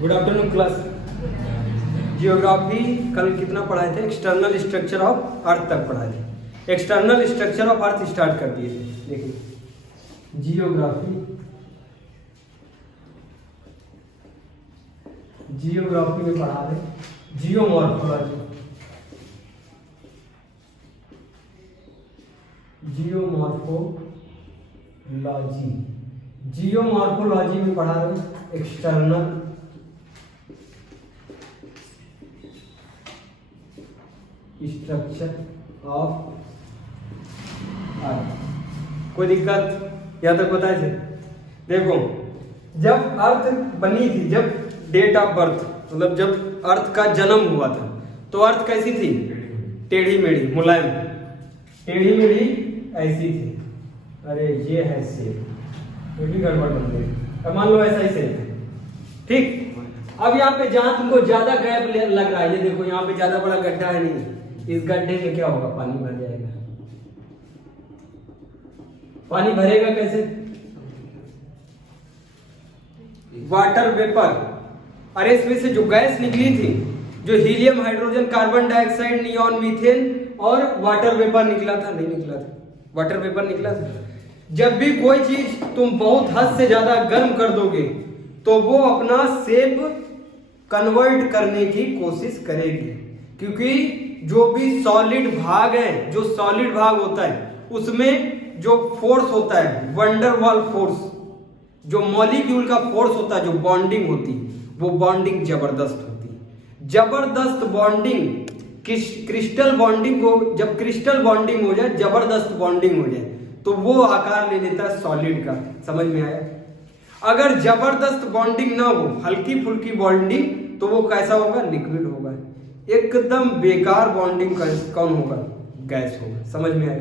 Good afternoon class. Geography कल कितना पढ़ाए थे? एक्सटर्नल स्ट्रक्चर ऑफ अर्थ तक पढ़ाए थे। External structure of earth start कर दिए थे। देखिए जियोग्राफी में पढ़ा रहे जियोमॉर्फोलॉजी। जियोमॉर्फोलॉजी में पढ़ा रहे एक्सटर्नल स्ट्रक्चर ऑफ अर्थ। कोई दिक्कत यहाँ तक बताए थे? देखो, जब अर्थ बनी थी, जब डेट ऑफ बर्थ मतलब जब अर्थ का जन्म हुआ था, तो अर्थ कैसी थी? टेढ़ी मेढ़ी, मुलायम, टेढ़ी मेढ़ी ऐसी थी। अरे ये है सेब, ये भी गड़बड़ बन गई। अब मान लो ऐसा ही सेब है, ठीक। अब यहाँ पे जहां तुमको ज्यादा गैप लग रहा है, ये देखो यहाँ पे ज्यादा बड़ा गड्ढा है नहीं, इस गड्ढे में क्या होगा? पानी भर जाएगा। पानी भरेगा कैसे? Water vapour. अरे इसमें से जो गैस निकली थी, जो helium, hydrogen, carbon dioxide, neon, methane और वाटर वेपर निकला था, नहीं निकला था? वाटर वेपर निकला था। जब भी कोई चीज तुम बहुत हद से ज्यादा गर्म कर दोगे तो वो अपना शेप कन्वर्ट करने की कोशिश करेगी, क्योंकि जो भी सॉलिड भाग है, जो सॉलिड भाग होता है उसमें जो फोर्स होता है, वंडरवाल फोर्स, जो मॉलिक्यूल का फोर्स होता है, जो बॉन्डिंग होती है, वो बॉन्डिंग जबरदस्त होती है। जबरदस्त बॉन्डिंग, क्रिस्टल बॉन्डिंग को, जब क्रिस्टल बॉन्डिंग हो जाए, जबरदस्त बॉन्डिंग हो जाए, तो वो आकार ले लेता है सॉलिड का। समझ में आया? अगर जबरदस्त बॉन्डिंग ना हो, हल्की फुल्की बॉन्डिंग, तो वो कैसा होगा? लिक्विड होगा। एकदम बेकार बॉन्डिंग कौन होगा? गैस होगा। समझ में आया?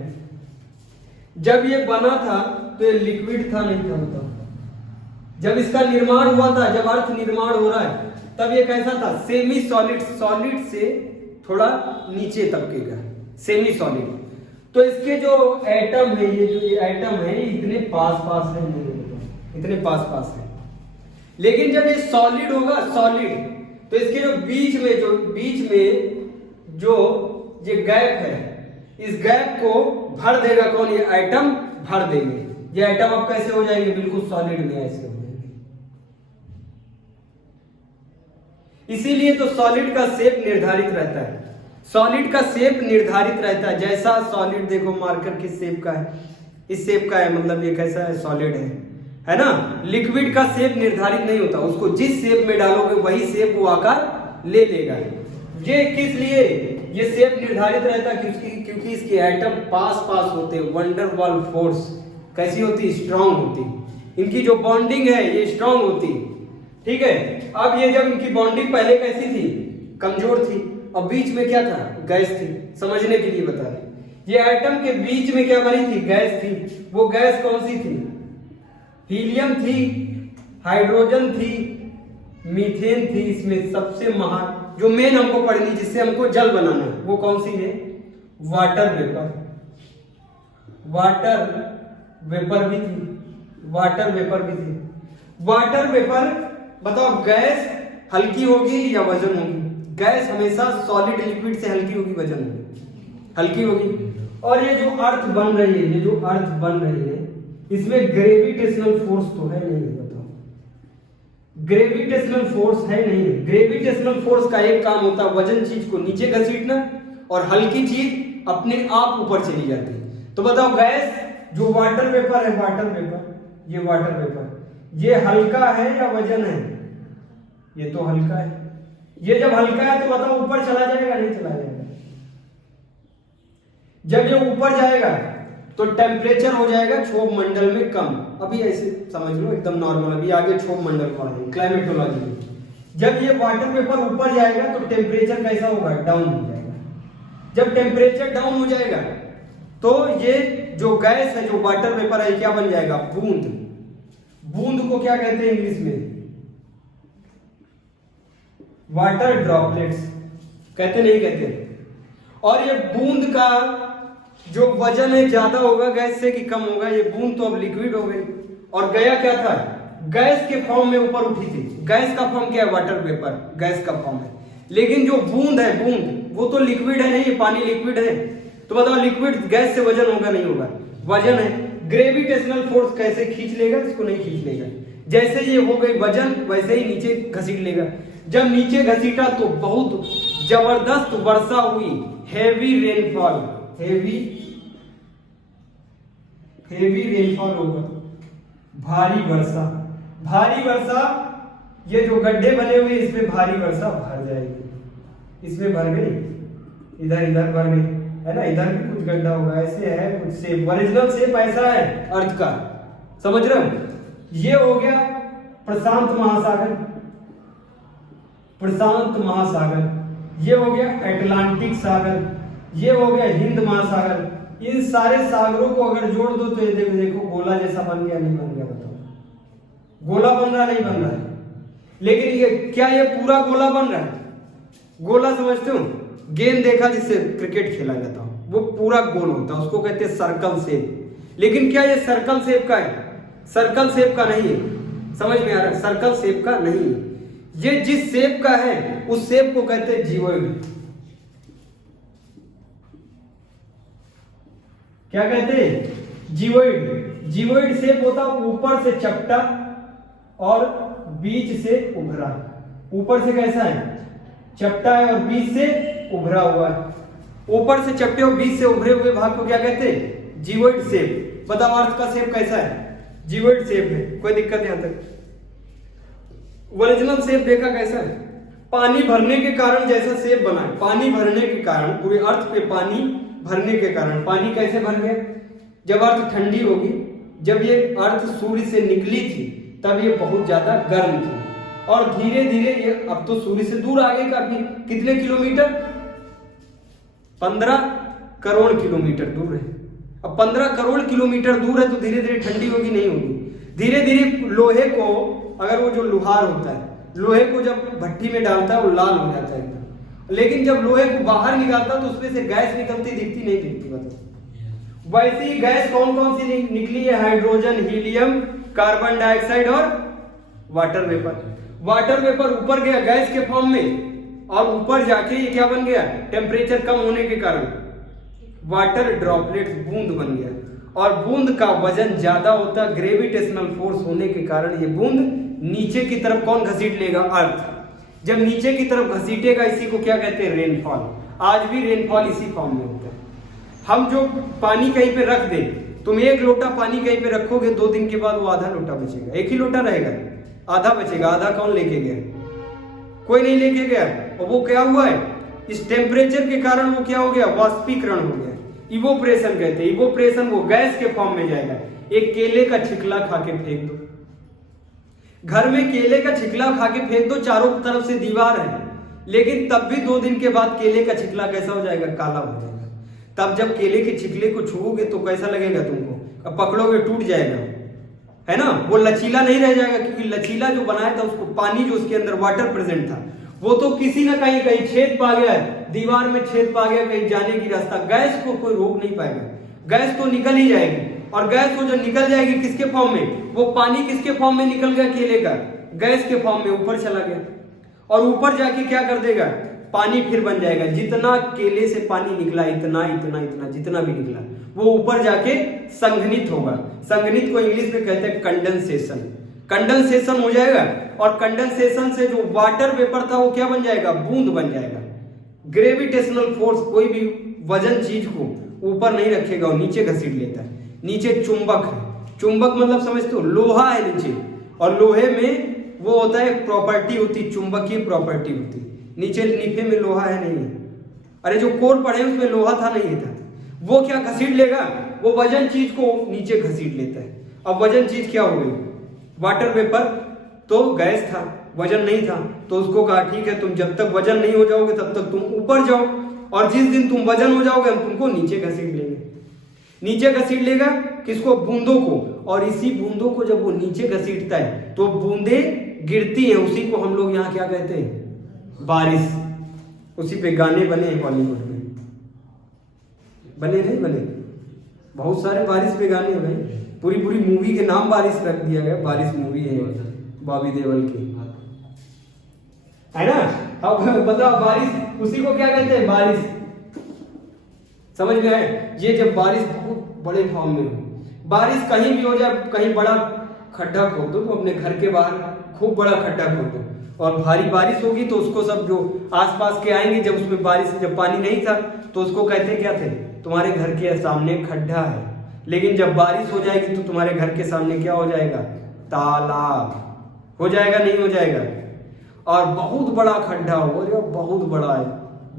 जब ये बना था तो ये लिक्विड था, नहीं था? बताओ। जब इसका निर्माण हुआ था, जब अर्थ निर्माण हो रहा है, तब ये कैसा था? सेमी सॉलिड, सॉलिड से थोड़ा नीचे तबके का, सेमी सॉलिड। तो इसके जो एटम है, ये जो एटम है, इतने पास पास है, इतने पास पास है। लेकिन जब ये सॉलिड होगा, सॉलिड, तो इसके जो बीच में जो ये गैप है, इस गैप को भर देगा कौन? ये एटम भर देंगे। ये एटम अब कैसे हो जाएंगे? बिल्कुल सॉलिड में ऐसे हो जाएंगे। इसीलिए तो सॉलिड का शेप निर्धारित रहता है। सॉलिड का शेप निर्धारित रहता है। जैसा सॉलिड देखो, मार्कर किस शेप का है? इस शेप का है, मतलब ये कैसा है? सॉलिड है ना? लिक्विड का शेप निर्धारित नहीं होता, उसको जिस शेप में डालोगे वही शेप वो आकार ले लेगा। ये किस लिए ये शेप निर्धारित रहता है? क्योंकि इसके एटम पास पास होते हैं। वंडरवाल फोर्स कैसी होती? स्ट्रांग होती। इनकी जो बॉन्डिंग है ये स्ट्रांग होती, ठीक है। अब ये जब इनकी बॉन्डिंग पहले कैसी थी? कमजोर थी। अब बीच में क्या था? गैस थी। समझने के लिए बता रहे, ये एटम के बीच में क्या बनी थी? गैस थी। वो गैस कौन सी थी? हीलियम थी, हाइड्रोजन थी, मीथेन थी। इसमें सबसे महान जो मेन हमको पढ़नी, जिससे हमको जल बनाना है, वो कौन सी है? Water vapour. वाटर वेपर भी थी, वाटर वेपर भी थी। वाटर वेपर, बताओ गैस हल्की होगी या वजन होगी? गैस हमेशा सॉलिड लिक्विड से हल्की होगी, वजन होगी, हल्की होगी। और ये जो अर्थ बन रही है, ये जो अर्थ बन रही है, इसमें ग्रेविटेशनल फोर्स तो है नहीं? बताओ, ग्रेविटेशनल फोर्स है नहीं? ग्रेविटेशनल फोर्स का एक काम होता है वजन चीज को नीचे घसीटना, और हल्की चीज अपने आप ऊपर चली जाती है। तो बताओ, गैस जो वाटर वेपर है, वाटर वेपर, ये वाटर वेपर, ये हल्का है या वजन है? ये तो हल्का है। ये जब हल्का है तो बताओ ऊपर चला जाएगा, नहीं चला जाएगा? जब ये ऊपर जाएगा तो टेम्परेचर हो जाएगा क्षोभ मंडल में कम। अभी ऐसे समझ लो, एकदम नॉर्मल। अभी आगे क्षोभ मंडल पढ़ेंगे क्लाइमेटोलॉजी में। जब ये वाटर वेपर ऊपर जाएगा तो टेम्परेचर कैसा होगा? डाउन हो जाएगा। जब टेम्परेचर डाउन हो जाएगा तो ये जो गैस है, जो वाटर वेपर है, क्या बन जाएगा? बूंद। बूंद को क्या कहते हैं इंग्लिश में? वाटर ड्रॉपलेट्स कहते, नहीं कहते? और ये बूंद का जो वजन है ज्यादा होगा गैस से कि कम होगा? ये बूंद तो अब लिक्विड हो गई, और गया क्या था? गैस के फॉर्म में ऊपर उठी थी। गैस का फॉर्म क्या है? वाटर वेपर, गैस का फॉर्म है। लेकिन जो बूंद है, बूंद वो तो लिक्विड है नहीं, पानी लिक्विड है। तो बताओ लिक्विड गैस से वजन होगा नहीं होगा? वजन है। ग्रेविटेशनल फोर्स कैसे खींच लेगा? इसको नहीं खींच लेगा। जैसे ये हो गई वजन, वैसे ही नीचे घसीट लेगा। जब नीचे घसीटा तो बहुत जबरदस्त वर्षा हुई, हेवी रेनफॉल, हेवी रेनफॉल होगा, भारी वर्षा। भारी वर्षा, ये जो गड्ढे बने हुए इसमें भारी वर्षा भर जाएगी। इसमें भर गई, इधर इधर भर गई, है ना? इधर भी कुछ गड्ढा होगा, ऐसे है कुछ शेप, ओरिजिनल शेप ऐसा है अर्थ का, समझ रहे हो? ये हो गया प्रशांत महासागर, प्रशांत महासागर। ये हो गया अटलांटिक सागर, ये हो गया हिंद महासागर। इन सारे सागरों को अगर जोड़ दो तो ये देखो देखो गोला जैसा बन गया, नहीं बन गया? बताओ, गोला बन रहा नहीं बन रहा है? लेकिन ये क्या ये पूरा गोला बन रहा है? गोला समझते हो? गेंद देखा जिससे क्रिकेट खेला जाता हो, वो पूरा गोल होता है, उसको कहते हैं सर्कल शेप। लेकिन क्या ये सर्कल शेप का है? सर्कल शेप का नहीं है। समझ में आ रहा है? सर्कल शेप का नहीं है। ये जिस शेप का है उस शेप को कहते हैं जियोइड। क्या कहते हैं? जियोइड। जियोइड शेप होता है ऊपर से चपटा और बीच से उभरा। ऊपर से कैसा है? चपटा है और बीच से उभरा हुआ है। ऊपर से चपटे और बीच से उभरे हुए भाग को क्या कहते हैं? Geoid shape. बताओ अर्थ का शेप कैसा है? जियोइड शेप है। कोई दिक्कत यहां तक? ओरिजिनल शेप देखा कैसा है? पानी भरने के कारण जैसा शेप बना है, पानी भरने के कारण, पूरे अर्थ पे पानी भरने के कारण। पानी कैसे भर गया? जब अर्थ ठंडी होगी, जब ये अर्थ सूर्य से निकली थी तब ये बहुत ज्यादा गर्म थी, और धीरे धीरे ये अब तो सूर्य से दूर आ गई काफी। कितने किलोमीटर? 15 करोड़ किलोमीटर दूर है। अब 15 करोड़ किलोमीटर दूर है तो धीरे धीरे ठंडी होगी नहीं होगी? धीरे धीरे लोहे को, अगर वो जो लोहार होता है, लोहे को जब भट्टी में डालता है वो लाल हो जाता है एकदम। लेकिन जब लोहे को बाहर निकालता तो उसमें से गैस निकलती दिखती नहीं दिखती? बताओ। वैसे ही गैस कौन कौन सी निकली है? हाइड्रोजन, हीलियम, कार्बन डाइऑक्साइड और वाटर वेपर। वाटर वेपर ऊपर गया गैस के फॉर्म में, और ऊपर जाके ये क्या बन गया? टेम्परेचर कम होने के कारण वाटर ड्रॉपलेट्स, बूंद बन गया। और बूंद का वजन ज्यादा होता, ग्रेविटेशनल फोर्स होने के कारण ये बूंद नीचे की तरफ कौन घसीट लेगा? अर्थ। जब नीचे की तरफ घसीटेगा इसी को क्या कहते हैं? रेनफॉल। आज भी रेनफॉल इसी फॉर्म में होता है। हम जो पानी कहीं पे रख दें, तुम 1 लोटा पानी कहीं पे रखोगे, 2 दिन के बाद वो आधा लोटा बचेगा, 1 ही लोटा रहेगा, आधा बचेगा। आधा कौन लेके गया? कोई नहीं लेके गया। और वो क्या हुआ है? इस टेम्परेचर के कारण वो क्या हो गया? वाष्पीकरण हो गया, इवोपरेशन कहते हैं। इवोपरेशन, वो गैस के फॉर्म में जाएगा। एक केले का छिकला खा के फेंक दो, घर में केले का छिकला खा के फेंक दो, चारों तरफ से दीवार है, लेकिन तब भी 2 दिन के बाद केले का छिकला कैसा हो जाएगा? काला हो जाएगा। तब जब केले के छिकले को छुओगे तो कैसा लगेगा तुमको? अब पकड़ोगे टूट जाएगा, है ना? वो लचीला नहीं रह जाएगा, क्योंकि लचीला जो बनाया था उसको, पानी जो उसके अंदर वाटर प्रेजेंट था, वो तो किसी ना कहीं कहीं छेद पा गया है, दीवार में छेद पा गया, कहीं जाने की रास्ता। गैस को कोई रोक नहीं पाएगा, गैस तो निकल ही जाएगी। और गैस को जो निकल जाएगी किसके फॉर्म में? वो पानी किसके फॉर्म में निकल गया? केले का, गैस के फॉर्म में ऊपर चला गया। और ऊपर जाके क्या कर देगा? पानी फिर बन जाएगा। जितना केले से पानी निकला, इतना इतना इतना जितना भी निकला, वो ऊपर जाके संघनित होगा। संघनित को इंग्लिश में कहते हैं कंडेंसेशन। कंडेंसेशन हो जाएगा, और कंडेंसेशन से जो वाटर वेपर था वो क्या बन जाएगा? बूंद बन जाएगा। ग्रेविटेशनल फोर्स कोई भी वजन चीज को ऊपर नहीं रखेगा, वो नीचे घसीट लेता है। नीचे चुंबक है। चुंबक मतलब समझते हो? लोहा है नीचे, और लोहे में वो होता है प्रॉपर्टी होती, चुंबकीय प्रॉपर्टी होती। नीचे नीफे में लोहा है नहीं? अरे जो कोर पड़े उसमें लोहा था नहीं था? वो क्या घसीट लेगा? वो वजन चीज को नीचे घसीट लेता है। अब वजन चीज क्या हो गई? वाटर वेपर तो गैस था, वजन नहीं था, तो उसको कहा ठीक है, तुम जब तक वजन नहीं हो जाओगे तब तक तुम ऊपर जाओ, और जिस दिन तुम वजन हो जाओगे हम तुमको नीचे घसीट लेंगे। नीचे घसीट लेगा किसको? बूंदों को। और इसी बूंदों को जब वो नीचे घसीटता है तो बूंदे गिरती हैं, उसी को हम लोग यहाँ क्या कहते हैं? बारिश। उसी पे गाने बने हैं बॉलीवुड में, बने नहीं बने? बहुत सारे बारिश पे गाने हैं भाई। पूरी पूरी मूवी के नाम बारिश रख दिया गया, बारिश मूवी है बॉबी देओल की, है ना। अब बताओ बारिश उसी को क्या कहते हैं, बारिश। समझ में आए। ये जब बारिश बहुत बड़े फॉर्म में हो, बारिश कहीं भी हो जाए, कहीं बड़ा खड्डा खोद दो तो अपने घर के बाहर खूब बड़ा खड्डा खोद दो, और भारी बारिश होगी तो उसको सब जो आसपास के आएंगे, जब उसमें बारिश जब पानी नहीं था तो उसको कहते क्या थे, तुम्हारे घर के सामने खड्डा है। लेकिन जब बारिश हो जाएगी तो तुम्हारे घर के सामने क्या हो जाएगा, तालाब हो जाएगा, नहीं हो जाएगा। और बहुत बड़ा खड्डा हो, अरे बहुत बड़ा है,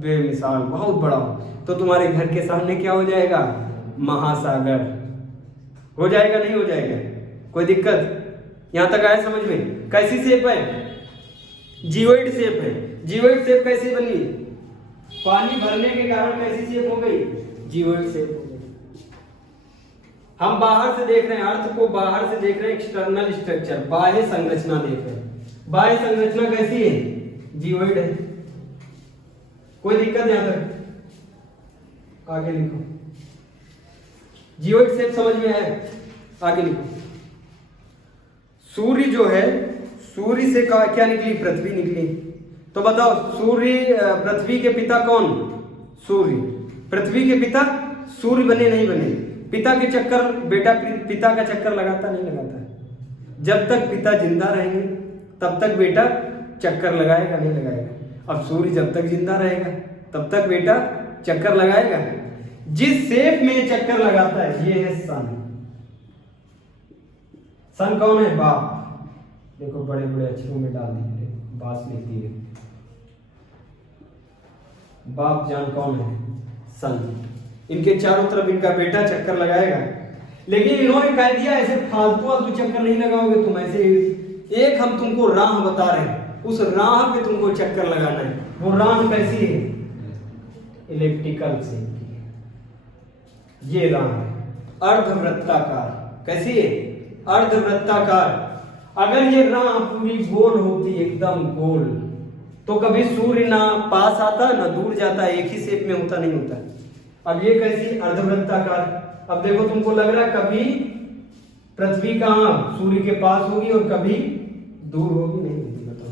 बेमिसाल बहुत बड़ा हो, तो तुम्हारे घर के सामने क्या हो जाएगा, महासागर हो जाएगा, नहीं हो जाएगा। कोई दिक्कत यहां तक आया समझ में। कैसी शेप है, जीवॉइड शेप है। जीवॉइड शेप कैसी बनी, पानी भरने के कारण कैसी शेप हो गई, जीवॉइड शेप हो गई। हम बाहर से देख रहे हैं, अर्थ को बाहर से देख रहे हैं, एक्सटर्नल स्ट्रक्चर, बाह्य संरचना देख रहे हैं। बाह्य संरचना कैसी है, जीवॉइड है। कोई दिक्कत यहां तक, आगे लिखो। जीवॉइड शेप समझ में आया, आगे लिखो। सूर्य जो है, सूर्य से क्या निकली, पृथ्वी निकली। तो बताओ सूर्य, पृथ्वी के पिता कौन, सूर्य। पृथ्वी के पिता सूर्य बने, नहीं बने। पिता के चक्कर बेटा पिता का चक्कर लगाता, नहीं लगाता। जब तक पिता जिंदा रहेंगे तब तक बेटा चक्कर लगाएगा, नहीं लगाएगा। अब सूर्य जब तक जिंदा रहेगा तब तक बेटा चक्कर लगाएगा। जिस शेप में चक्कर लगाता है ये है सन। सन कौन है, बाप। देखो बड़े बड़े अक्षरों में डाल दीजिए, बास लिख दिए, बाप जान कौन है, सन। इनके चारों तरफ इनका बेटा चक्कर लगाएगा। लेकिन इन्होंने कह दिया ऐसे फालतू चक्कर नहीं लगाओगे तुम, ऐसे एक हम तुमको राह बता रहे हैं, उस राह पे तुमको चक्कर लगाना है। वो राह कैसी है, इलेक्ट्रिकल से, ये राह है अर्धवृत्ताकार। कैसी है, अर्धवृत्ताकार। अगर ये राह पूरी गोल होती, एकदम गोल, तो कभी सूर्य ना पास आता ना दूर जाता, एक ही शेप में होता, नहीं होता। अब ये कैसी, अर्धवृत्ताकार। अब देखो तुमको लग रहा है कभी पृथ्वी कहां, सूर्य के पास होगी और कभी दूर होगी, नहीं होगी, बताओ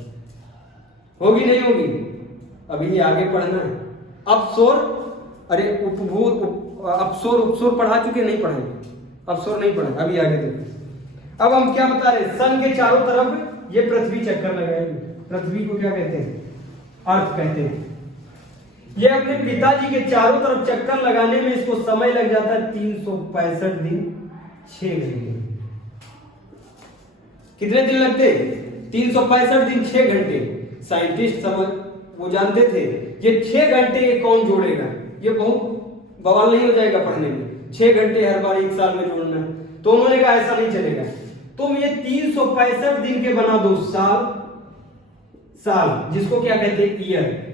होगी नहीं होगी। अभी आगे पढ़ना है। अपसोर, अरे अपसोर उपसोर पढ़ा चुके, नहीं पढ़ेंगे, अपसोर नहीं पढ़े, अभी आगे देखो। अब हम क्या बता रहे, सन के चारों तरफ ये पृथ्वी चक्कर लगाएगी। पृथ्वी को क्या कहते हैं, अर्थ कहते हैं। ये अपने पिताजी के चारों तरफ चक्कर लगाने में इसको समय लग जाता है 365 दिन 6 घंटे। कितने दिन लगते, 365 दिन 6 घंटे। साइंटिस्ट समझ वो जानते थे ये 6 घंटे ये कौन जोड़ेगा, ये बहुत बवाल नहीं हो जाएगा पढ़ने में, 6 घंटे हर बार एक साल में जोड़ना। तो उन्होंने कहा ऐसा नहीं चलेगा, तुम ये 365 दिन के बना दो साल, साल जिसको क्या कहते हैं, ईयर।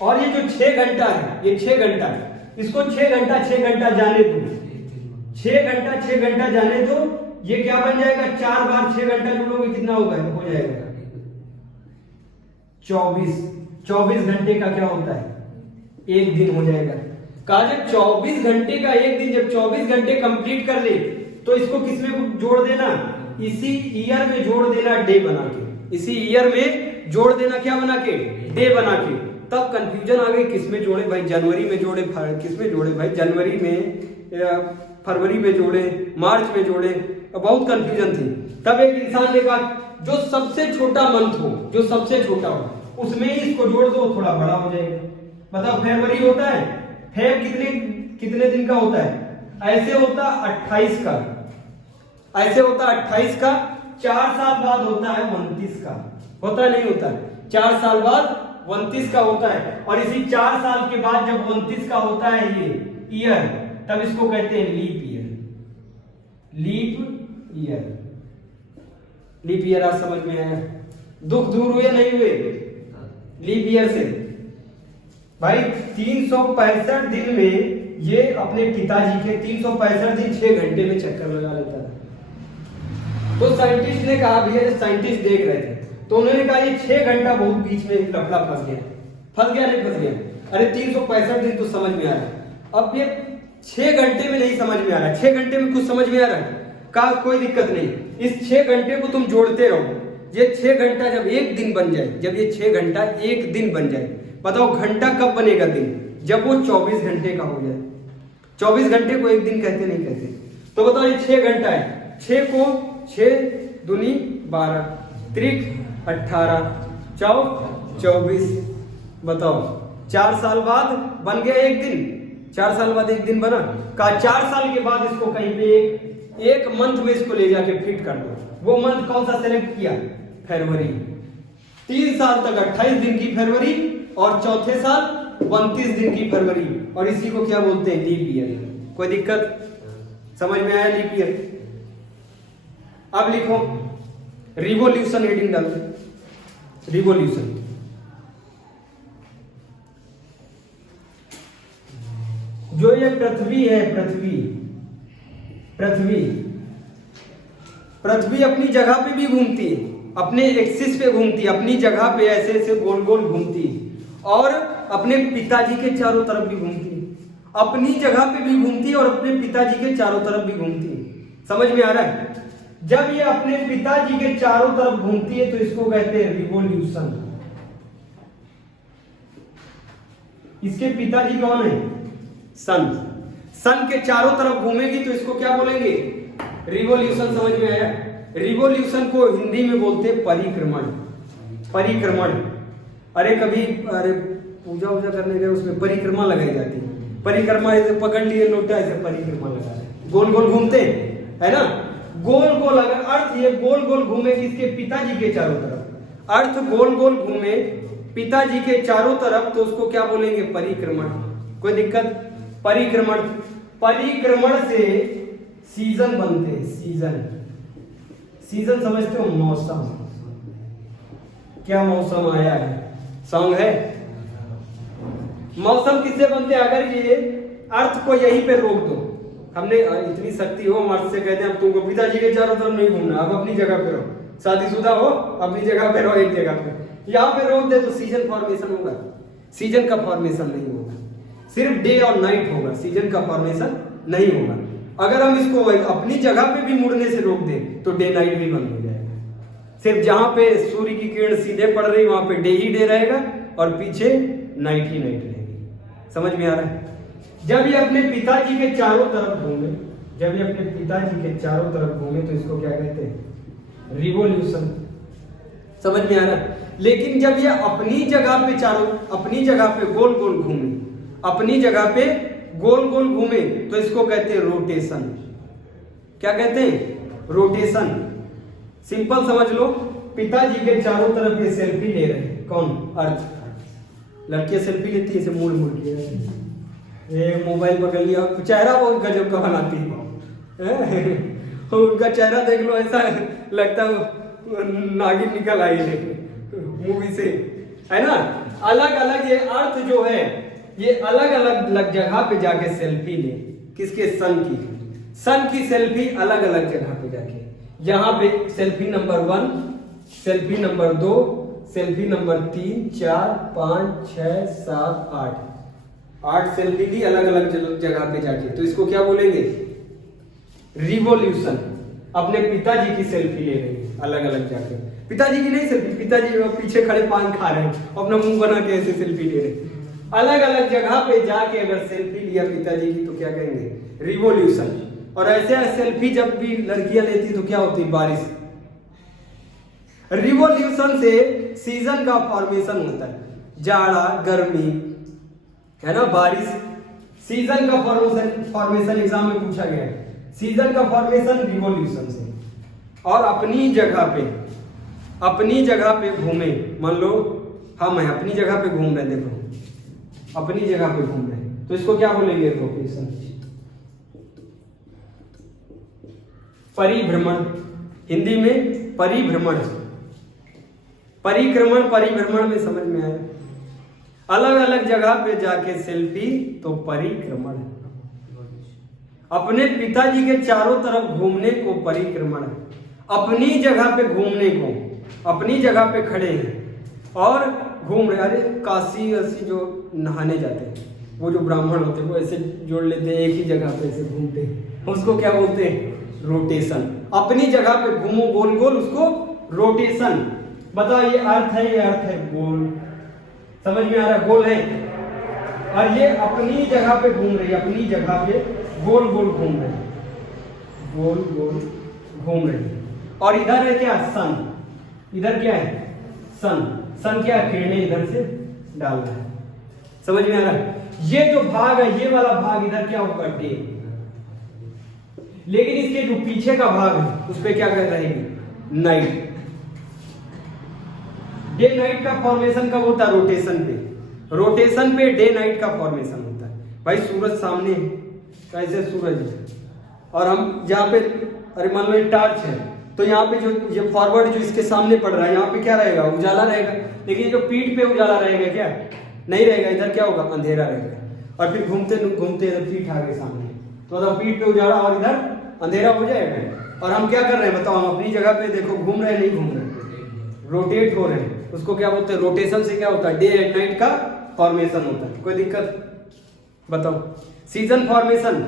और ये जो 6 घंटा है, ये 6 घंटा है, इसको 6 घंटा 6 घंटा जाने दो, 6 घंटा 6 घंटा जाने दो। ये क्या बन जाएगा, 4 बार 6 घंटा जोड़ोगे कितना होगा, हो जाएगा 24 घंटे का क्या होता है, एक दिन हो जाएगा। कहा जब 24 घंटे का एक दिन, जब 24 घंटे कंप्लीट कर ले तो इसको किसमें जोड़ देना, इसी ईयर में जोड़ देना, डे बना के। इसी ईयर में जोड़ देना, क्या बना के, डे बना के। तब कंफ्यूजन आ गई, किसमें जोड़े भाई, जनवरी में जोड़े, किसमें जोड़े भाई, जनवरी में, फरवरी में जोड़े, मार्च में जोड़े, बहुत कंफ्यूजन थी। तब एक इंसान ने कहा जो सबसे छोटा मंथ हो, जो सबसे छोटा हो उसमें ही इसको जोड़ दो, थोड़ा बड़ा हो जाएगा। बताओ फरवरी होता है, फेब कितने दिन का होता है, ऐसे होता 28 का, ऐसे होता 28 का, 4 साल बाद होता है 29 का, होता है नहीं होता है, 4 साल बाद 29 का होता है। और इसी 4 साल के बाद जब 29 का होता है ये ईयर, तब इसको कहते हैं leap year. Leap year, leap year आज समझ में आया, दुख दूर हुए नहीं हुए लीप ईयर से भाई। 365 दिन में ये अपने पिताजी के 365 दिन 6 घंटे में चक्कर लगा लेता था। तो साइंटिस्ट ने कहा, भैया साइंटिस्ट देख रहे थे तो उन्होंने कहा ये 6 घंटा बहुत बीच में लफड़ा फंस गया नहीं फंस गया, अरे 365 दिन तो समझ में आ रहा है। अब ये 6 घंटे में नहीं समझ में आ रहा है, 6 घंटे में कुछ समझ में आ रहा है का कोई दिक्कत नहीं, इस 6 घंटे को तुम जोड़ते रहो। ये 6 घंटा जब एक दिन बन जाए, जब ये 6 घंटा एक दिन बन जाए, बताओ घंटा कब बनेगा दिन? जब वो 24 घंटे का हो जाए। 24 घंटे को एक दिन कहते नहीं कहते। तो बताओ ये 6 घंटा है, 6 को 6 दूनी 12 त्रिक 18 चौक 24, बताओ 4 साल बाद बन गया एक दिन। 4 साल बाद एक दिन बना का 4 साल के बाद इसको कहीं पे एक मंथ में इसको ले जाके फिट कर दो। वो मंथ कौन सा सेलेक्ट किया? फरवरी। 3 साल तक 28 दिन की फरवरी और चौथे साल 29 दिन की फरवरी, और इसी को क्या बोलते हैं? Leap year. कोई दिक्कत? समझ में आया लीप ईयर? अब लिखो रिवॉल्यूशन हेडिंग डाल दो। रिवॉल्यूशन जो ये पृथ्वी है, पृथ्वी अपनी जगह पे भी घूमती है, अपने एक्सिस पे घूमती है, अपनी जगह पे ऐसे ऐसे गोल गोल घूमती है और अपने पिताजी के चारों तरफ भी घूमती है। अपनी जगह पे भी घूमती है और अपने पिताजी के चारों तरफ भी घूमती है। समझ में आ रहा है? जब ये अपने पिताजी के चारों तरफ घूमती है तो इसको कहते हैं रिवॉल्यूशन। इसके पिताजी कौन है? सन। सन के चारों तरफ घूमेगी तो इसको क्या बोलेंगे? रिवॉल्यूशन। समझ में आया? रिवॉल्यूशन को हिंदी में बोलते हैं परिक्रमण। परिक्रमण। अरे पूजा वूजा करने गए उसमें परिक्रमा लगाई जाती है। परिक्रमा ऐसे पकड़ लिए लोटा, ऐसे परिक्रमा लगा रहे, गोल गोल घूमते है ना, गोल गोल। अगर अर्थ ये गोल गोल घूमे किसके? पिताजी के चारों तरफ। अर्थ गोल गोल घूमे पिताजी के चारों तरफ तो उसको क्या बोलेंगे? परिक्रमण। कोई दिक्कत? परिक्रमण। परिक्रमण से सीजन बनते हैं। सीजन समझते हो? मौसम। क्या मौसम आया है? सॉन्ग है। मौसम किससे बनते हैं? अगर ये अर्थ को यहीं पे रोक दो, हमने इतनी शक्ति हो, हम अर्थ से कहते हैं अब तुमको पिताजी के चारों तरफ नहीं घूमना, अब अपनी जगह पे रहो, शादीशुदा हो अपनी जगह पे रहो, एक जगह पे। यहाँ पे रोक दे तो सीजन फॉर्मेशन होगा? सीजन का फॉर्मेशन नहीं होगा, सिर्फ डे और नाइट होगा, सीजन का फॉर्मेशन नहीं होगा। अगर हम इसको अपनी जगह पे भी मुड़ने से रोक दें तो डे नाइट भी बंद हो जाएगा। सिर्फ जहां पे सूर्य की किरण सीधे पड़ रही वहां पे डे ही डे रहेगा और पीछे नाइट ही नाइट रहेगी। समझ में आ रहा है? जब ये अपने पिताजी के चारों तरफ घूमे, जब ये अपने पिताजी के चारों तरफ घूमे तो इसको क्या कहते हैं? रिवॉल्यूशन। समझ में आ रहा है? लेकिन जब ये अपनी जगह पे अपनी जगह पे गोल गोल घूमे, अपनी जगह पे गोल गोल घूमे तो इसको कहते हैं रोटेशन। क्या कहते हैं? रोटेशन। सिंपल समझ लो, पिताजी के चारों तरफ ये सेल्फी ले रहे हैं। कौन? अर्थ। लड़कियां सेल्फी लेती है इसे मुड़ मुड़ के, ये मोबाइल पकड़ लिया, चेहरा बहुत गजब का बनाती है। उनका चेहरा देख लो, ऐसा लगता है नागिन निकल आई है मूवी से, है ना। अलग अलग ये अर्थ जो है ये अलग अलग जगह पे जाके सेल्फी ले। किसके? सन की। सन की सेल्फी अलग अलग जगह पे जाके, यहाँ पे selfie number 1, selfie number 2, selfie number 3, 4, 5, 6, 7, 8 selfie ली अलग अलग जगह पे जाके, तो इसको क्या बोलेंगे? रिवॉल्यूशन। अपने पिताजी की सेल्फी ले रही है अलग अलग जाके, पिताजी की नहीं सेल्फी, पिताजी पीछे खड़े पान खा रहे हैं, अपना मुंह बना के ऐसे सेल्फी ले रहे हैं। अलग अलग जगह पे जाके अगर सेल्फी लिया पिताजी की तो क्या कहेंगे? रिवॉल्यूशन। और ऐसे सेल्फी जब भी लड़कियां लेती तो क्या होती? बारिश। रिवॉल्यूशन से सीजन का फॉर्मेशन होता है, जाड़ा, गर्मी, है ना, बारिश। सीजन का फॉर्मेशन एग्जाम में पूछा गया है। सीजन का फॉर्मेशन रिवॉल्यूशन से। और अपनी जगह पे घूमे, मान लो हम है अपनी जगह पे घूम रहे, देखो अपनी जगह पे घूम रहे हैं तो इसको क्या बोलेंगे? रोटेशन। परिभ्रमण, हिंदी में परिभ्रमण। परिक्रमण, परिभ्रमण में समझ में आया? अलग अलग जगह पे जाके सेल्फी तो परिक्रमण। अपने पिताजी के चारों तरफ घूमने को परिक्रमण। अपनी जगह पे घूमने को, अपनी जगह पे खड़े हैं और घूम रहे। अरे काशी जो नहाने जाते हैं, वो जो ब्राह्मण होते हैं वो ऐसे जोड़ लेते हैं, एक ही जगह पे ऐसे घूमते हैं, उसको क्या बोलते हैं? रोटेशन। अपनी जगह पे घूमो गोल गोल, उसको रोटेशन। बताओ ये अर्थ है, ये अर्थ है गोल, समझ में आ रहा है? गोल है, और ये अपनी जगह पे घूम रही है, अपनी जगह पे गोल गोल घूम रही है, गोल गोल घूम रही है। और इधर है क्या? सन। इधर क्या है? सन। सन क्या है? किरणें इधर से डाल रहा है, समझ में आ रहा है? ये जो भाग है, ये वाला भाग इधर क्या होगा? डे। लेकिन इसके जो पीछे का भाग है उस पर क्या कर रहेगी? नाइट। डे नाइट का फॉर्मेशन कब होता है? रोटेशन पे। रोटेशन पे डे नाइट का फॉर्मेशन होता है। भाई सूरज सामने है, कैसे सूरज है, और हम जहाँ पे, अरे मान लो ये टॉर्च है, तो यहाँ पे जो ये फॉरवर्ड जो इसके सामने पड़ रहा है, यहाँ पे क्या रहेगा? उजाला रहेगा। लेकिन जो पीठ पे उजाला रहेगा क्या? नहीं रहेगा। इधर क्या होगा? अंधेरा रहेगा। और फिर घूमते घूमते इधर पीठ आ गए सामने, तो मतलब पीठ पे उजाला और इधर अंधेरा हो जाएगा। और हम क्या कर रहे हैं बताओ? हम अपनी जगह पे देखो घूम रहे हैं, नहीं घूम रहे, रोटेट हो रहे हैं। उसको क्या बोलते हैं? रोटेशन से क्या होता है? डे एंड नाइट का फॉर्मेशन होता है। कोई दिक्कत? बताओ। सीजन फॉर्मेशन,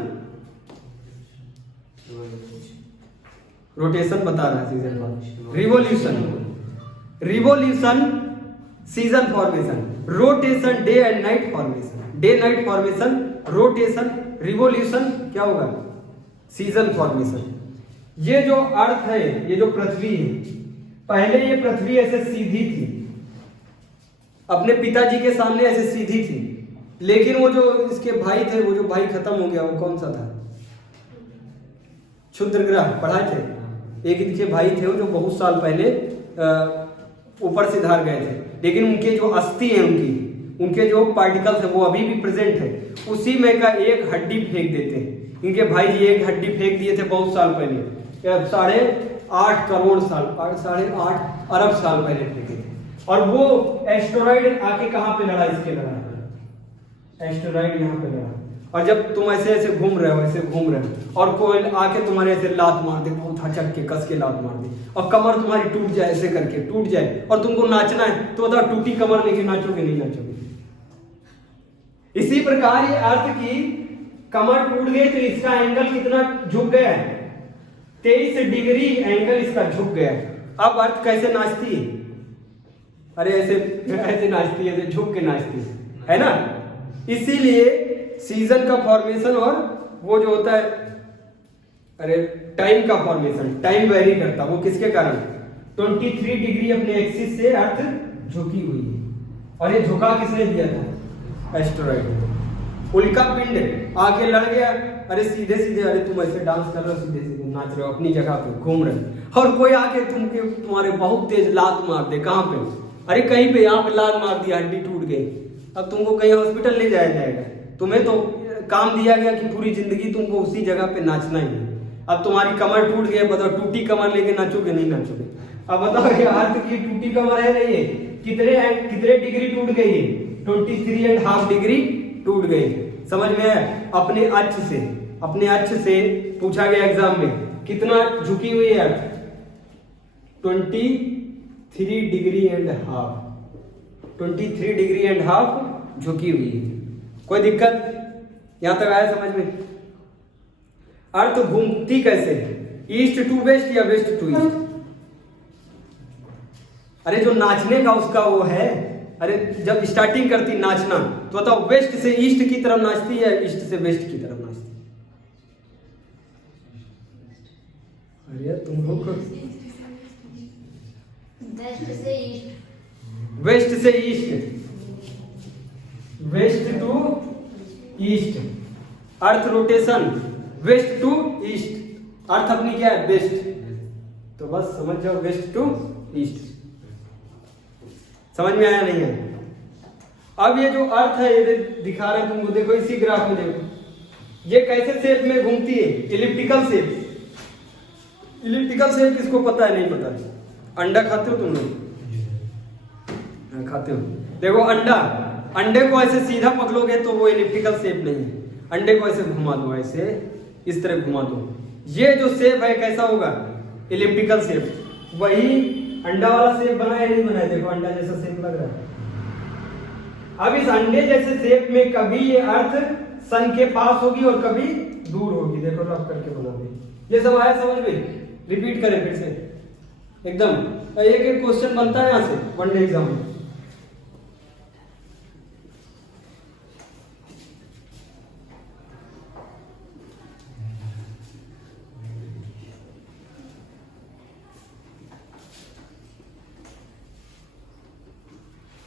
रोटेशन बता रहा है, season formation. Revolution, revolution season formation, rotation day and night formation, day night formation, rotation, revolution क्या होगा? Season formation. ये जो अर्थ है, ये जो पृथ्वी है, पहले ये पृथ्वी ऐसे सीधी थी, अपने पिताजी के सामने ऐसे सीधी थी, लेकिन वो जो इसके भाई थे, वो जो भाई खत्म हो गया, वो कौन सा था? क्षुद्र ग्रह, पढ़ाए थे। एक इनके भाई थे वो जो बहुत साल पहले ऊपर से धार गए थे, लेकिन उनके जो अस्थि है, उनके जो पार्टिकल्स है वो अभी भी प्रेजेंट है। उसी में का एक हड्डी फेंक देते हैं। इनके भाई जी एक हड्डी फेंक दिए थे बहुत साल पहले, 8.5 करोड़ साल, 8.5 अरब साल पहले फेंके थे। और वो एस्टेरॉइड आके कहाँ पे लड़ा? इसके लड़ा, एस्टेरॉइड यहाँ पे लड़ा। और जब तुम ऐसे ऐसे घूम रहे हो, ऐसे घूम रहे हो, और कोई आके तुम्हारे ऐसे लात मार दे, बहुत हचक के कस के लात मार दे, और कमर तुम्हारी टूट जाए, ऐसे करके टूट जाए, और तुमको नाचना है, तो बताओ टूटी कमर लेके नाचोगे? नहीं नाचोगे। इसी प्रकार ये अर्थ की कमर टूट गई तो इसका एंगल कितना झुक गया है? 23 डिग्री एंगल इसका झुक गया है। अब अर्थ कैसे नाचती है? अरे ऐसे ऐसे नाचती है, झुक के नाचती है ना? इसीलिए सीजन का फॉर्मेशन और वो जो होता है, अरे टाइम का फॉर्मेशन, टाइम वेरी करता, वो किसके कारण? 23 डिग्री अपने एक्सिस से अर्थ झुकी हुई है। और ये झुका किसने दिया था? एस्टेरॉइड। उल्का पिंड आके लड़ गया, अरे सीधे सीधे, अरे तुम ऐसे डांस कर रहे हो, सीधे सीधे नाच रहे हो, अपनी जगह पे घूम रहे हो, और कोई आके तुम्हारे बहुत तेज लात मार दे। कहाँ पे? अरे कहीं पे, यहाँ पे लात मार दिया, हड्डी टूट गई। अब तुमको कहीं हॉस्पिटल ले जाया जाएगा। तुम्हें तो काम दिया गया कि पूरी जिंदगी तुमको उसी जगह पे नाचना ही है। अब तुम्हारी कमर टूट गई, बताओ टूटी कमर लेके नाचोगे? नहीं नाचोगे। अब बताओ ये अर्थ की टूटी कमर है नहीं है? कितने डिग्री टूट गई है? 23.5 डिग्री टूट गई। समझ में आया? अपने अक्ष से पूछा गया एग्जाम में, कितना झुकी हुई है अर्थ? 23 degree and half, 23 degree and half झुकी हुई है। कोई दिक्कत? यहां तक आया समझ में? अर्थ घूमती कैसे है? ईस्ट टू वेस्ट या वेस्ट टू ईस्ट? अरे जो नाचने का उसका वो है, अरे जब स्टार्टिंग करती नाचना, तो बताओ वेस्ट से ईस्ट की तरफ नाचती है, ईस्ट से वेस्ट की तरफ नाचती? अरे तुम लोग वेस्ट से east, west to east, earth rotation west to east, earth अपनी क्या है? वेस्ट। तो बस समझ जाओ, वेस्ट टू ईस्ट। समझ में आया नहीं है? अब ये जो अर्थ है, ये दिखा रहे हैं तुमको, देखो इसी ग्राफ में देखो, ये कैसे शेप में घूमती है? Elliptical shape. इलिप्टिकल शेप किसको पता है? नहीं पता। अंडा खाते हो तुम लोग? खाते हो। देखो अंडा, अंडे को ऐसे सीधा पकड़ोगे तो वो इलिप्टिकल शेप नहीं है। अंडे को ऐसे घुमा दो, ऐसे इस तरह घुमा दो, ये जो शेप है कैसा होगा? Elliptical shape. वही अंडा वाला शेप बना है नहीं बना है? देखो अंडा जैसा शेप लग रहा है, अब इस अंडे जैसे शेप में कभी ये अर्थ सन के पास होगी और कभी दूर होगी। देखो रब करके बना दी। ये सब आया समझ में? रिपीट करें फिर से एकदम। एक एक क्वेश्चन बनता है यहां से वनडे एग्जाम में।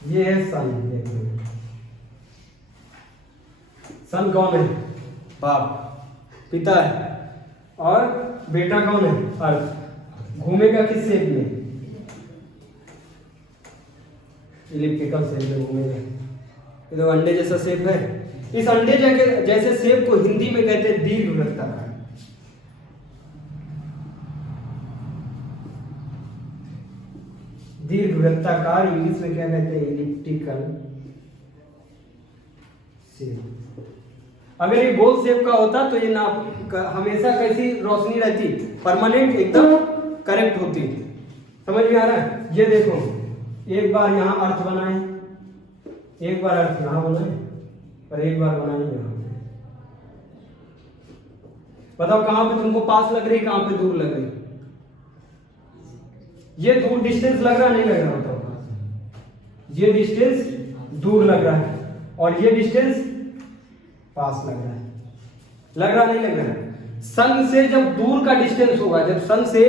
ये है सन। सन कौन है? बाप, पिता है। और बेटा कौन है? अर्थ। घूमेगा किस शेप में? इलिप्टिकल शेप में घूमेगा। ये तो अंडे जैसा शेप है। इस अंडे जैसे शेप को हिंदी में कहते हैं दीर्घवृत्ताकार। दीर्घवृत्ताकार इंग्लिश में क्या कहते हैं? Elliptical shape. अगर ये गोल शेप का होता तो ये ना हमेशा कैसी रोशनी रहती? परमानेंट, एकदम करेक्ट होती। समझ में आ रहा है? ये देखो, एक बार यहाँ अर्थ बनाए, एक बार अर्थ यहाँ बनाए और एक बार बनाए यहाँ। बताओ कहां पे तुमको पास लग रही, कहां पे दूर लग रही? ये दूर डिस्टेंस लग रहा नहीं लग रहा? बताओ। ये डिस्टेंस दूर लग रहा है और ये डिस्टेंस पास लग रहा है। लग रहा नहीं लग रहा? सन से जब दूर का डिस्टेंस होगा, जब सन से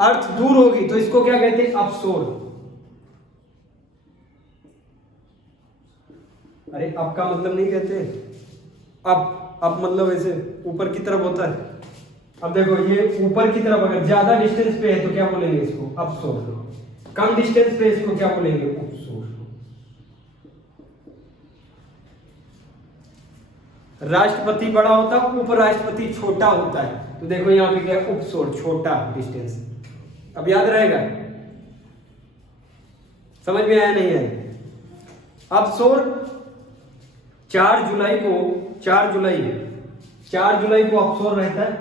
अर्थ दूर होगी तो इसको क्या कहते हैं? अपसोर। अरे अब का मतलब नहीं कहते, अब मतलब ऐसे ऊपर की तरफ होता है। अब देखो ये ऊपर की तरफ अगर ज्यादा डिस्टेंस पे है तो क्या बोलेंगे इसको? अपसोर। कम डिस्टेंस पे इसको क्या बोलेंगे? उपसोर। राष्ट्रपति बड़ा होता है, उपराष्ट्रपति छोटा होता है। तो देखो यहाँ पे क्या है? उपसोर, छोटा डिस्टेंस। अब याद रहेगा? समझ में आया नहीं आया? अपसोर 4 जुलाई को अपसोर रहता है।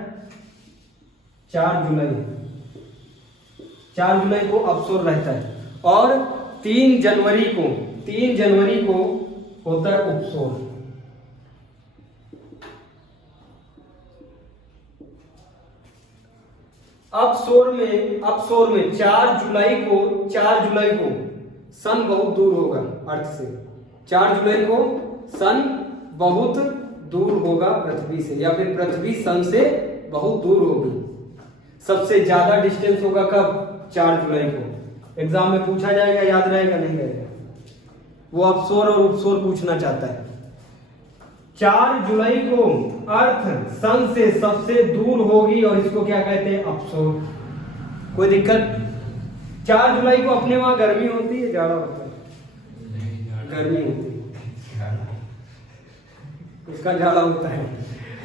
4 जुलाई को अपसोर रहता है और 3 जनवरी को होता है उपसोर। अपसोर में 4 जुलाई को सन बहुत दूर होगा अर्थ से। 4 जुलाई को सन बहुत दूर होगा पृथ्वी से, या फिर पृथ्वी सन से बहुत दूर होगी। सबसे ज्यादा डिस्टेंस होगा कब? 4 जुलाई को। एग्जाम में पूछा जाएगा, याद रहेगा नहीं रहेगा? वो अपसोर और उपसोर पूछना चाहता है। 4 जुलाई को अर्थ सन से सबसे दूर होगी और इसको क्या कहते हैं? अपसोर। कोई दिक्कत? 4 जुलाई को अपने वहां गर्मी होती है, जाड़ा होता है? गर्मी होती है, इसका जाड़ा होता है।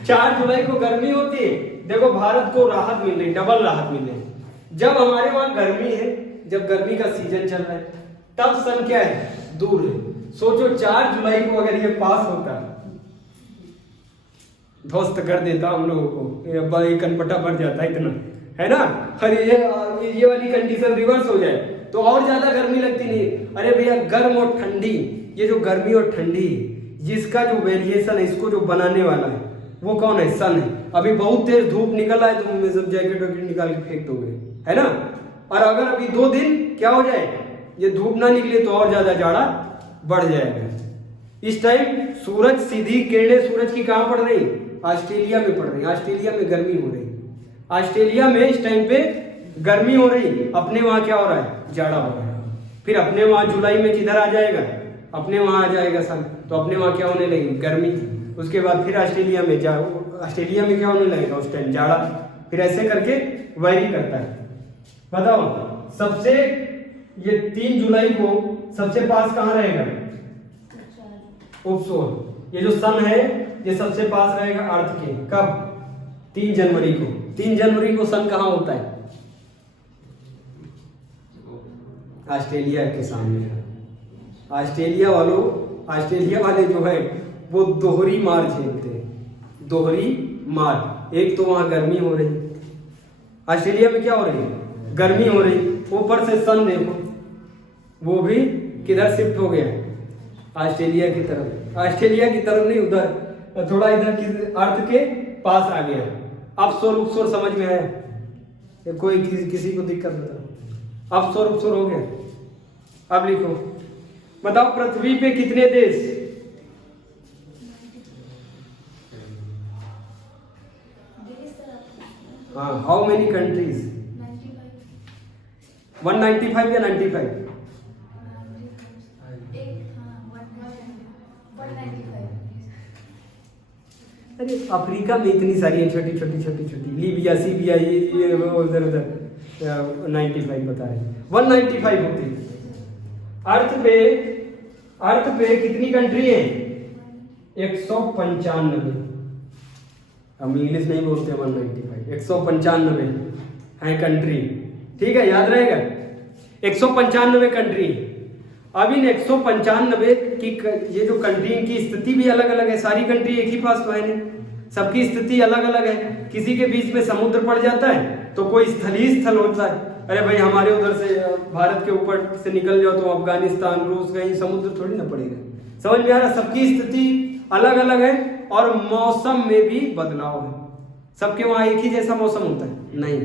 4 जुलाई को गर्मी होती है। देखो भारत को राहत मिल रही, डबल राहत मिल रही। जब हमारे वहां गर्मी है, जब गर्मी का सीजन चल रहा है, तब सन क्या है? दूर है। सोचो 4 जुलाई को अगर ये पास होता, ध्वस्त कर देता हम लोगों को, ये कनपटा भर जाता इतना, है ना? अरे ये वाली कंडीशन रिवर्स हो जाए तो और ज्यादा गर्मी लगती नहीं। अरे भैया गर्म और ठंडी, ये जो गर्मी और ठंडी जिसका जो वेरिएशन है, इसको जो बनाने वाला है वो कौन है? सन है। अभी बहुत तेज धूप निकल आए तो हम सब जैकेट वैकेट निकाल के फेंक दोगे, है ना? और अगर अभी 2 दिन क्या हो जाए, ये धूप ना निकले तो और ज्यादा जाड़ा बढ़ जाएगा। इस टाइम सूरज सीधी किरणें सूरज की कहां पड़ रही? ऑस्ट्रेलिया में पड़ रही। ऑस्ट्रेलिया में गर्मी हो रही। ऑस्ट्रेलिया में इस टाइम पे गर्मी हो रही, अपने वहां क्या हो रहा है? जाड़ा हो रहा है। फिर अपने वहां जुलाई में किधर आ जाएगा? अपने वहां आ जाएगा सन, तो अपने वहां क्या होने लगेगी? गर्मी। उसके बाद फिर ऑस्ट्रेलिया में ऑस्ट्रेलिया में क्या होने लगेगा? उस टाइम जाड़ा। फिर ऐसे करके वैरी करता है। बताओ सबसे ये 3 जुलाई को सबसे पास कहां रहेगा? उपसोर। ये जो सन है ये सबसे पास रहेगा अर्थ के। कब? 3 जनवरी को। 3 जनवरी को सन कहां होता है? ऑस्ट्रेलिया के सामने। ऑस्ट्रेलिया वाले जो है वो दोहरी मार झेलते हैं। दोहरी मार। एक तो वहां गर्मी हो रही, ऑस्ट्रेलिया में क्या हो रही है? गर्मी हो रही, ऊपर से सन देखो वो भी किधर शिफ्ट हो गया? ऑस्ट्रेलिया की तरफ, ऑस्ट्रेलिया की तरफ नहीं, उधर थोड़ा इधर की अर्थ के पास आ गया। अब शोर उपशोर समझ में आया? कोई किसी को दिक्कत बताओ? अब शोर उपशोर हो गया। अब लिखो, बताओ पृथ्वी पे कितने देश? हाँ, हाउ मेनी कंट्रीज? 195 या 95? अरे अफ्रीका में इतनी सारी है, छोटी छोटी छोटी छोटी, लीबिया सीबिया ये वो उधर उधर 95 बता रहे, 195 होती है। अर्थ पे कितनी कंट्री है? 195। हम इंग्लिश नहीं बोलते 195, 195 है कंट्री। ठीक है, याद रहेगा, 195 कंट्री। अब इन 195 की ये जो कंट्री की स्थिति भी अलग अलग है। सारी कंट्री एक ही पास तो है नहीं, सबकी स्थिति अलग अलग है। किसी के बीच में समुद्र पड़ जाता है तो कोई स्थलीय स्थल होता है। अरे भाई हमारे उधर से भारत के ऊपर से निकल जाओ तो अफगानिस्तान रूस कहीं समुद्र थोड़ी ना पड़ेगा। समझ में आ रहा? सबकी स्थिति अलग अलग है और मौसम में भी बदलाव है। सबके वहां एक ही जैसा मौसम होता है नहीं,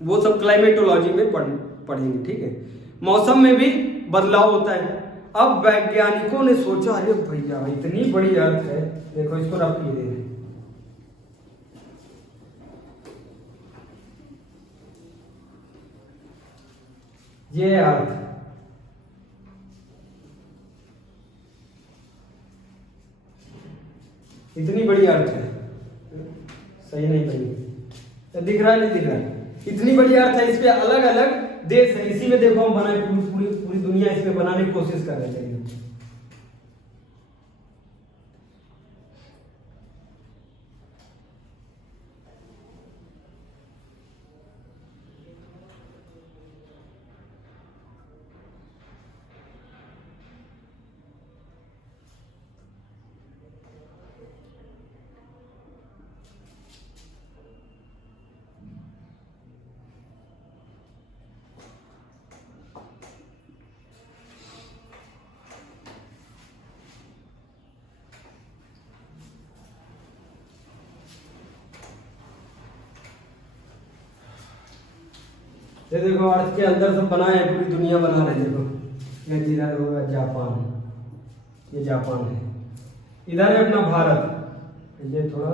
वो सब क्लाइमेटोलॉजी में पढ़ेंगे। ठीक है, मौसम में भी बदलाव होता है। अब वैज्ञानिकों ने सोचा, अरे भैया इतनी बड़ी अर्थ है, देखो इसको रफ किए हैं, ये अर्थ इतनी बड़ी अर्थ है, सही नहीं बनी, दिख रहा है नहीं दिख रहा है? इतनी बड़ी अर्थ है, इस पे अलग अलग देश है। इसी में देखो हम बनाए, पूरी दुनिया इस पे बनाने की कोशिश कर रहे हैं। ये देखो अर्थ के अंदर सब बना है, पूरी दुनिया बना रहे हैं। देखो ये इधर होगा जापान, ये जापान है, इधर है अपना भारत, ये थोड़ा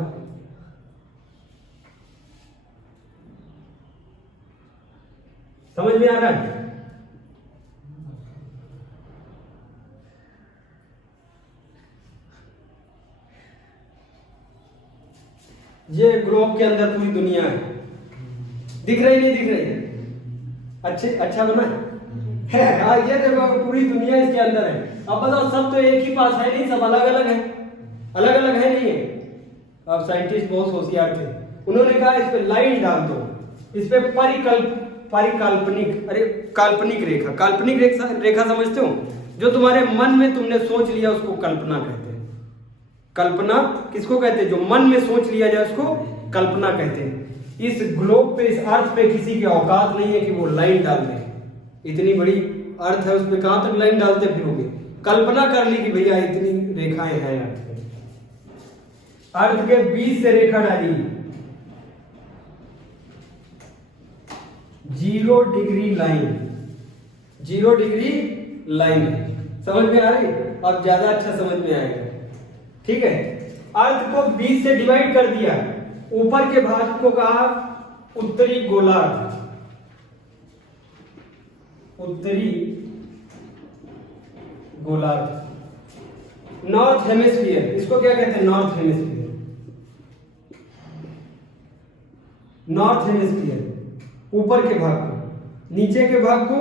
समझ में आ रहा है? ये ग्लोब के अंदर पूरी दुनिया है, दिख रही नहीं दिख रही? अच्छा बना है। हाँ, ये देखो पूरी दुनिया इसके अंदर है। अब बताओ, सब तो एक ही पास है नहीं, सब अलग अलग है, अलग अलग है नहीं है। अब साइंटिस्ट बहुत होशियार थे, उन्होंने कहा इस पे लाइन डाल दो, इस पे काल्पनिक रेखा समझते हो? जो तुम्हारे मन में तुमने सोच लिया उसको कल्पना कहते हैं। कल्पना किसको कहते हैं? जो मन में सोच लिया जाए उसको कल्पना कहते हैं। इस ग्लोब पे, इस अर्थ पे किसी की औकात नहीं है कि वो लाइन डाल दे। इतनी बड़ी अर्थ है, उस पे कहां तक लाइन डालते फिरोगे? कल्पना कर ली कि भैया इतनी रेखाएं हैं अर्थ पे, अर्थ के बीच से रेखा डाली, 0 डिग्री लाइन, 0 डिग्री लाइन। समझ में आ रही? अब ज्यादा अच्छा समझ में आएगा। ठीक है, अर्थ को 20 से डिवाइड कर दिया, ऊपर के भाग को कहा उत्तरी गोलार्ध, उत्तरी गोलार्ध, नॉर्थ हेमिस्फीयर, इसको क्या कहते हैं? नॉर्थ हेमिस्फीयर, नॉर्थ हेमिस्फीयर ऊपर के भाग को, नीचे के भाग को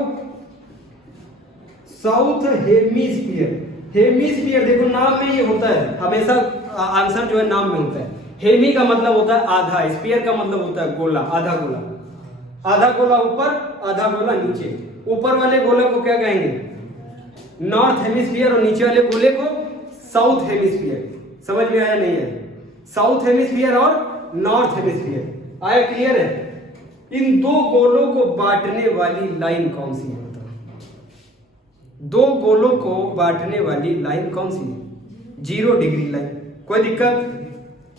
साउथ हेमिस्फीयर। हेमिस्फीयर देखो नाम में ये होता है, हमेशा आंसर जो है नाम में होता है। हेमी का मतलब होता है आधा, स्फीयर का मतलब होता है गोला, आधा गोला। आधा गोला ऊपर, आधा गोला नीचे। ऊपर वाले गोले को क्या कहेंगे? नॉर्थ हेमिस्फीयर, और नीचे वाले गोले को साउथ हेमिस्फीयर। समझ में आया नहीं है? साउथ हेमिस्फीयर और नॉर्थ हेमिस्फीयर। आया? क्लियर है? इन दो गोलों को बांटने वाली लाइन कौन सी है? दो गोलों को बांटने वाली लाइन कौन सी है? 0 डिग्री लाइन। कोई दिक्कत?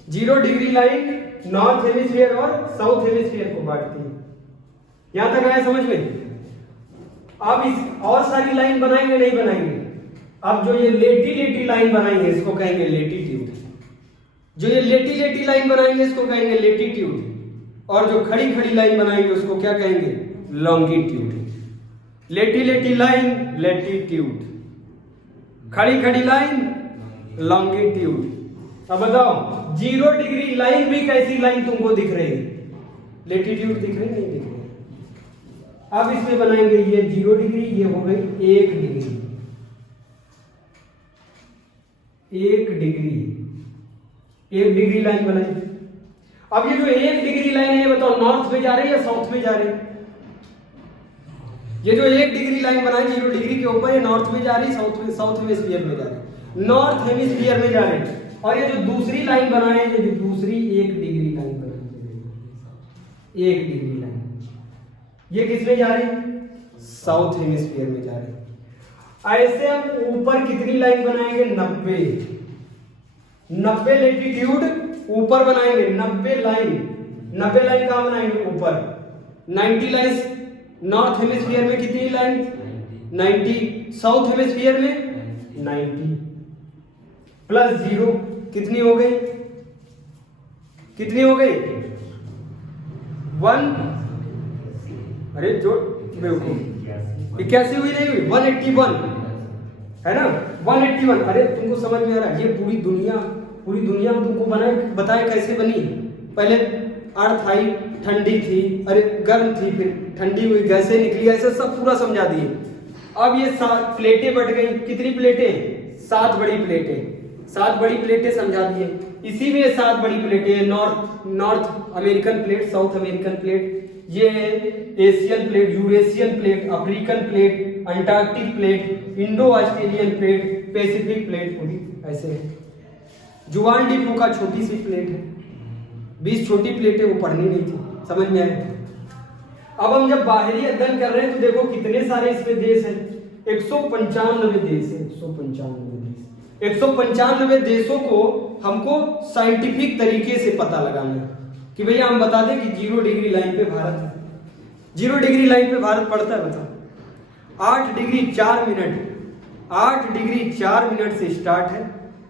0 डिग्री लाइन नॉर्थ हेमिस्फीयर और साउथ हेमिस्फीयर को बांटती है। यहां तक आया समझ में? अब इस और सारी लाइन बनाएंगे नहीं बनाएंगे? अब जो ये लेटी लेटी लाइन बनाएंगे इसको कहेंगे लेटीट्यूड। जो ये लेटी लेटी लाइन बनाएंगे इसको कहेंगे लेटीट्यूड, और जो खड़ी खड़ी लाइन बनाएंगे उसको क्या कहेंगे? लॉन्गिट्यूड। लेटी लेटी लाइन लेटीट्यूड, खड़ी खड़ी लाइन लॉन्गिट्यूड। अब बताओ 0 डिग्री लाइन भी कैसी लाइन तुमको दिख रही है? लेटीट्यूड दिख रही नहीं दिख रही? अब इसमें बनाएंगे ये 0 डिग्री, ये हो गई 1 डिग्री, 1 डिग्री, 1 डिग्री लाइन बनाई। अब ये जो 1 डिग्री लाइन है ये बताओ नॉर्थ में जा रही है या साउथ में जा रही है? ये जो 1 डिग्री लाइन बनाई 0 डिग्री के ऊपर, ये नॉर्थ में जा रही है साउथ हेमिस्फीयर में जा रही है? नॉर्थ हेमिस्फीयर में जा रही है। और ये जो दूसरी लाइन बनाए, ये जो दूसरी 1 डिग्री लाइन बनाई, 1 डिग्री लाइन, ये किस में जा रही है? साउथ हेमिस्फीयर में जा रही है। ऐसे हम ऊपर कितनी लाइन बनाएंगे? 90 लेटीट्यूड ऊपर बनाएंगे। 90 लाइन कहां बनाएंगे? ऊपर। 90 लाइन नॉर्थ हेमिस्फीयर में कितनी लाइन? 90। साउथ हेमिस्फीयर में 90 प्लस 0 कितनी हो गई? कितनी हो गई? 1। अरे जो बेवकूफ, 81 हुई नहीं हुई? 181 है ना? 181। अरे तुमको समझ में आ रहा है? ये पूरी दुनिया में तुमको बताए कैसे बनी। पहले अर्थ आई, ठंडी थी, अरे गर्म थी, फिर ठंडी हुई, गैसें निकली, ऐसे सब पूरा समझा दिए। अब ये 7 प्लेटें बट गई। कितनी प्लेटें? 7 बड़ी प्लेटें। 7 बड़ी प्लेटें समझा दिए। इसी में 7 बड़ी प्लेटें, North American plate, South American plate, ये Asian plate, Eurasian plate, African plate, Antarctic plate, Indo Australian plate, Pacific plate, पूरी ऐसे है। जुआन डी फू का छोटी सी प्लेट है। 20 छोटी प्लेटें, वो पढ़नी नहीं थी, समझ में आए? अब हम जब बाहरी अध्ययन कर रहे हैं तो देखो कितने सारे इसमें देश हैं। 195 देश है। 195 देशों को हमको साइंटिफिक तरीके से पता लगाना है कि भैया हम बता दें कि 0 डिग्री लाइन पे भारत है। 0 डिग्री लाइन पे भारत पड़ता है, बताओ। 8 डिग्री 4 मिनट, 8 डिग्री 4 मिनट से स्टार्ट है,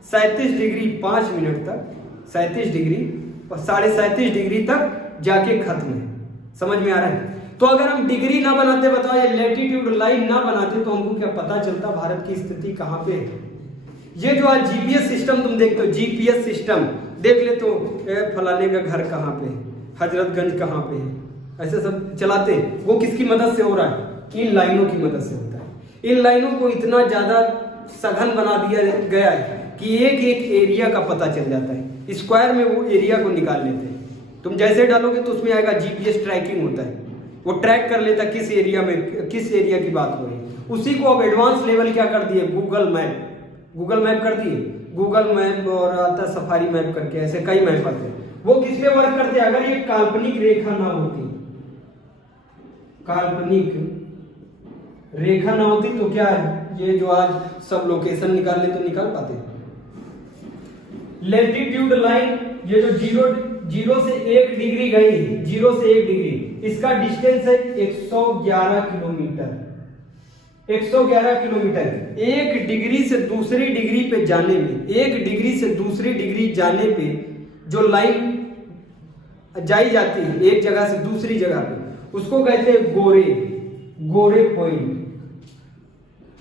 37 डिग्री 5 मिनट तक, 37 डिग्री और 37.5 डिग्री तक जाके खत्म है। समझ में आ रहा है? तो अगर हम डिग्री ना बनाते, बताओ, ये लैटिट्यूड लाइन ना बनाते तो हमको क्या पता चलता भारत की स्थिति कहां पे है? ये जो आज जीपीएस सिस्टम तुम देखते हो, जीपीएस सिस्टम देख ले तो फलाने का घर कहां पे है, हजरतगंज कहां पे है, ऐसे सब चलाते हैं। वो किसकी मदद से हो रहा है? इन लाइनों की मदद से होता है। इन लाइनों को इतना ज्यादा सघन बना दिया गया है कि एक एक एरिया का पता चल जाता है। स्क्वायर में वो एरिया को निकाल लेते हैं। तुम जैसे डालोगे तो उसमें आएगा जीपीएस ट्रैकिंग होता है, वो ट्रैक कर लेता किस एरिया में, किस एरिया की बात हो रही है। उसी को अब एडवांस लेवल क्या कर दिए? गूगल मैप कर दिए। गूगल मैप और आता सफारी मैप करके, ऐसे कई मैप आते हैं। वो किस पे वर्क करते हैं? अगर ये काल्पनिक रेखा ना होती, काल्पनिक रेखा ना होती तो क्या है, ये जो आज सब लोकेशन निकालने तो निकाल पाते हैं। लैटिट्यूड लाइन, ये जो 0 से 1 डिग्री गई, 0 से 1 डिग्री, इसका डिस्टेंस है 111 किलोमीटर। 111 किलोमीटर। 1 डिग्री से दूसरी डिग्री पे जाने में, 1 डिग्री से दूसरी डिग्री जाने पे जो लाइन जाई जाती है एक जगह से दूसरी जगह पे, उसको कहते हैं गोरे पॉइंट।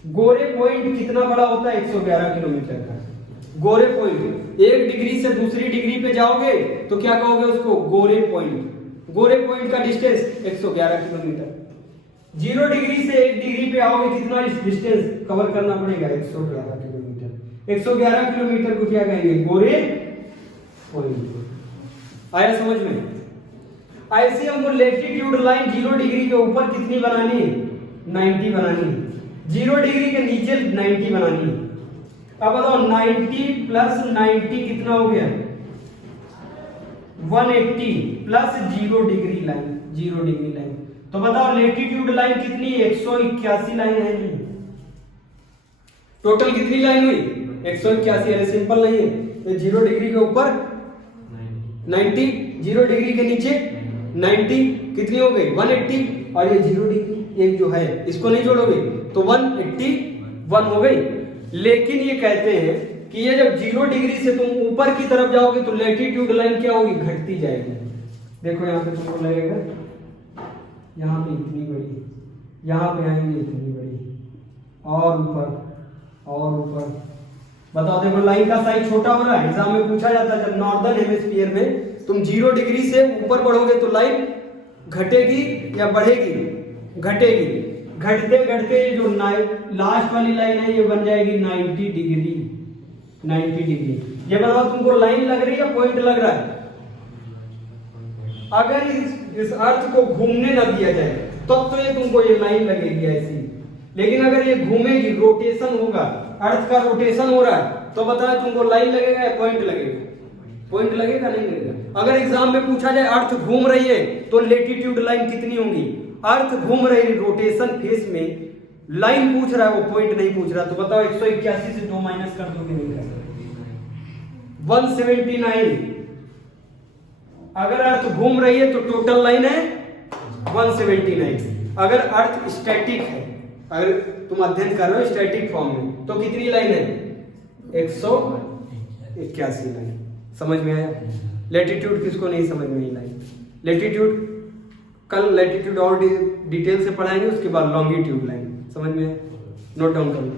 गोरे पॉइंट कितना बड़ा होता है? 111 किलोमीटर का गोरे पॉइंट। 1 डिग्री से दूसरी डिग्री पे जाओगे तो क्या कहोगे उसको? गोरे पॉइंट। गोरे पॉइंट का डिस्टेंस 111 किलोमीटर। 0 डिग्री से 1 डिग्री पे आओगे, कितना डिस्टेंस कवर करना पड़ेगा? 111 किलोमीटर। 111 किलोमीटर को क्या कहेंगे? गोरे पॉइंट। आया समझ में? ऐसे हमको लैटिट्यूड लाइन 0 डिग्री के ऊपर कितनी बनानी है? 90 बनानी है। 0 डिग्री के नीचे 90 बनानी है। अब बताओ 90 प्लस 90 कितना हो गया? 180 plus 0 degree line, 0 degree line. तो बताओ लैटिट्यूड लाइन कितनी है? 181 लाइन है। टोटल कितनी लाइन हुई 181, अरे सिंपल नहीं है, तो 0 डिग्री के ऊपर 90, 0 डिग्री के नीचे 90, कितनी हो गई 180, और ये 0 डिग्री एक जो है इसको नहीं जोड़ोगे तो 181 हो गई। लेकिन ये कहते हैं कि ये जब 0 डिग्री से तुम ऊपर की तरफ जाओगे तो लैटिट्यूड लाइन क्या होगी, घटती जाएगी। देखो यहाँ पे तुमको लगेगा यहाँ पे इतनी बड़ी, यहाँ पे आएंगे इतनी बड़ी, और ऊपर बताओ। देखो लाइन का साइज छोटा हो रहा है, एग्जाम में पूछा जाता है जब नॉर्दर्न हेमिस्फीयर में तुम 0 डिग्री से ऊपर बढ़ोगे तो लाइन घटेगी या बढ़ेगी, घटेगी। घटते घटते जो लास्ट वाली लाइन है ये बन जाएगी 90 डिग्री, 90 डिग्री। ये बताओ तुमको लाइन लग रही है पॉइंट लग रहा है? अगर इस अर्थ को घूमने ना दिया जाए तब तो ये तुमको ये लाइन लगेगी ऐसी, लेकिन अगर ये घूमेगी, रोटेशन होगा, अर्थ का रोटेशन हो रहा है, तो बताओ तुमको लाइन लगेगा या पॉइंट लगेगा? पॉइंट लगेगा, नहीं लगेगा। अगर एग्जाम में पूछा जाए अर्थ घूम रही है तो लेटिट्यूड लाइन कितनी होंगी? अर्थ घूम रही है रोटेशन फेस में, लाइन पूछ रहा है वो पॉइंट नहीं पूछ रहा, तो बताओ 181 से 2 माइनस कर दोगे, नहीं कर सकते। 179। अगर अर्थ घूम रही है तो टोटल लाइन है 179। अगर अर्थ स्टैटिक है, अगर तुम अध्ययन कर रहे हो स्टैटिक फॉर्म में, तो कितनी लाइन है 181 लाइन। समझ में आया? लैटिट्यूड किसको नहीं समझ में आई लाइन? लैटिट्यूड कल लैटिट्यूड और डिटेल से पढ़ाएंगे, उसके बाद लॉन्गिट्यूड लाइन। समझ में? नोट डाउन कर लो।